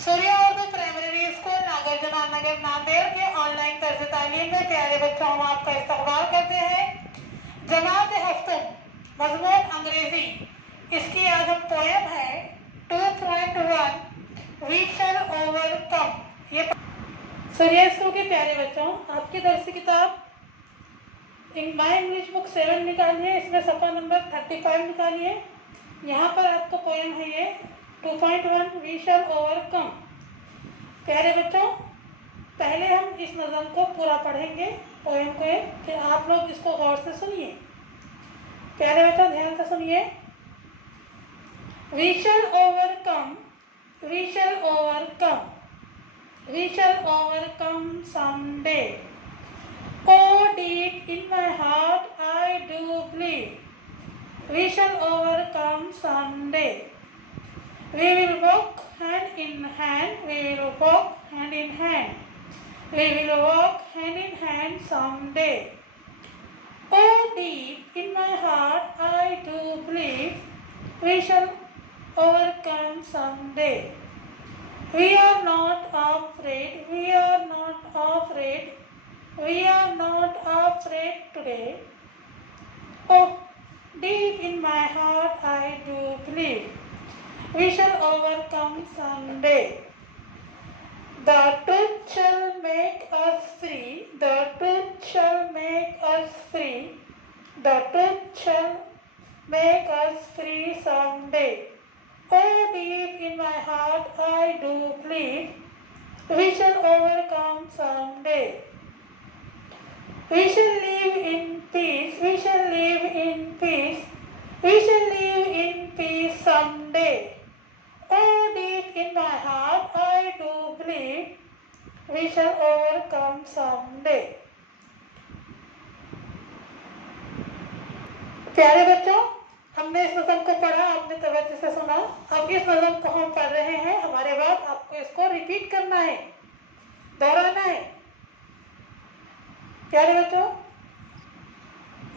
Surya Urdu primary school Nagarjuna नगर नांदेड़ के online तर्ज तालीम में प्यारे बच्चों हम आपका इस्तकबाल करते हैं। जमात हफ्तम मजमून अंग्रेजी, इसकी आज हम पोएम है 2.1 वी शैल ओवरकम। ये सूर्या स्कूल के प्यारे बच्चों, आपकी दरसी किताब माई इंग्लिश बुक 7 निकालिए, इसमें सफ़ा नंबर 35 निकालिए। यहाँ पर आपका पोएम है ये 2.1 वी शैल ओवरकम। प्यारे बच्चों, पहले हम इस नज़म को पूरा पढ़ेंगे, पोएम को, फिर आप लोग इसको गौर से सुनिए। प्यारे बच्चों ध्यान से सुनिए। We shall overcome, we shall overcome, we shall overcome someday. Oh, deep in my heart, I do believe we shall overcome someday. We will walk hand in hand, we will walk hand in hand, we will walk hand in hand someday. Oh, deep in my heart, I do believe we shall overcome someday. We are not afraid, we are not afraid, we are not afraid today. Oh, deep in my heart I do believe we shall overcome someday. The truth shall make us free, the truth shall make us free, the truth shall make us free someday. Oh, deep in my heart I do believe we shall overcome someday. We shall live in peace, we shall live in peace, we shall live in peace someday. Oh, deep in my heart I do believe we shall overcome someday. प्यारे बच्चों, हमने इस नज़म को पढ़ा, आपने तवज्जो से सुना। अब इस नज़म को हम पढ़ रहे हैं, हमारे बाद आपको इसको रिपीट करना है, दोहराना है। प्यारे बच्चों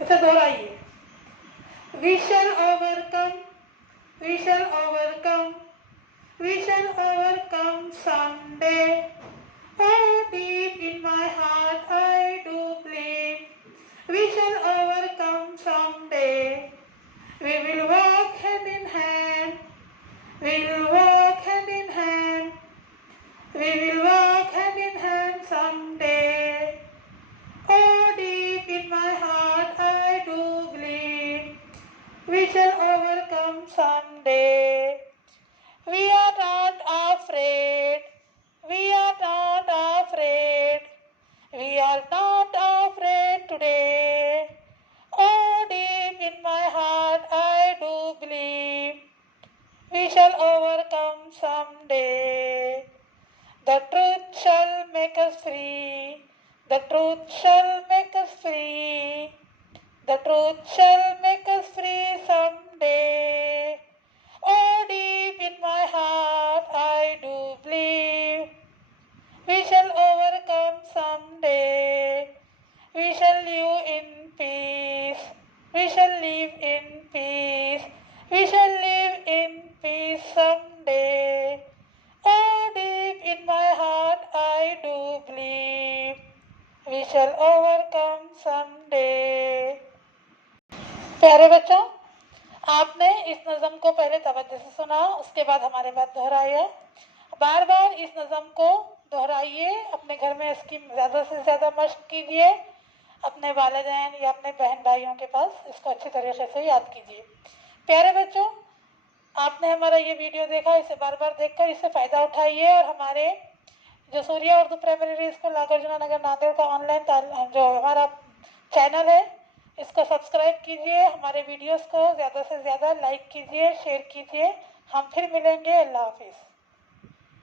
इसे दोहराइए। We shall overcome, we shall overcome, we shall overcome someday. Oh, deep in my heart I do believe we shall overcome someday. We will walk hand in hand, we will walk hand in hand, we will walk hand in hand someday. Oh, deep in my heart I do believe we shall overcome someday. We are not afraid, we are not afraid, we are not afraid today. Oh, deep in my heart I do believe we shall overcome someday. The truth shall make us free, the truth shall make us free, the truth shall make us free someday. Oh, deep in my heart I do believe we shall overcome someday. We shall live in peace, we shall live in peace, we shall live in peace someday. Oh, deep in my heart I do believe we shall overcome someday. प्यारे बच्चों, आपने इस नज़म को पहले तवज्जो से सुना, उसके बाद हमारे बाद दोहराया। बार बार इस नज़म को दोहराइए, अपने घर में इसकी ज़्यादा से ज़्यादा मशक कीजिए, अपने वालिदैन या अपने बहन भाइयों के पास इसको अच्छी तरीके से याद कीजिए। प्यारे बच्चों, आपने हमारा ये वीडियो देखा, इसे बार बार देखकर इससे फ़ायदा उठाइए और हमारे जो सूर्या उर्दू प्राइमरी स्कूल नागार्जुन नगर नांदेड़ का ऑनलाइन जो हमारा चैनल है, इसको सब्सक्राइब कीजिए, हमारे वीडियोस को ज़्यादा से ज़्यादा लाइक कीजिए, शेयर कीजिए। हम फिर मिलेंगे। अल्लाह हाफिज़।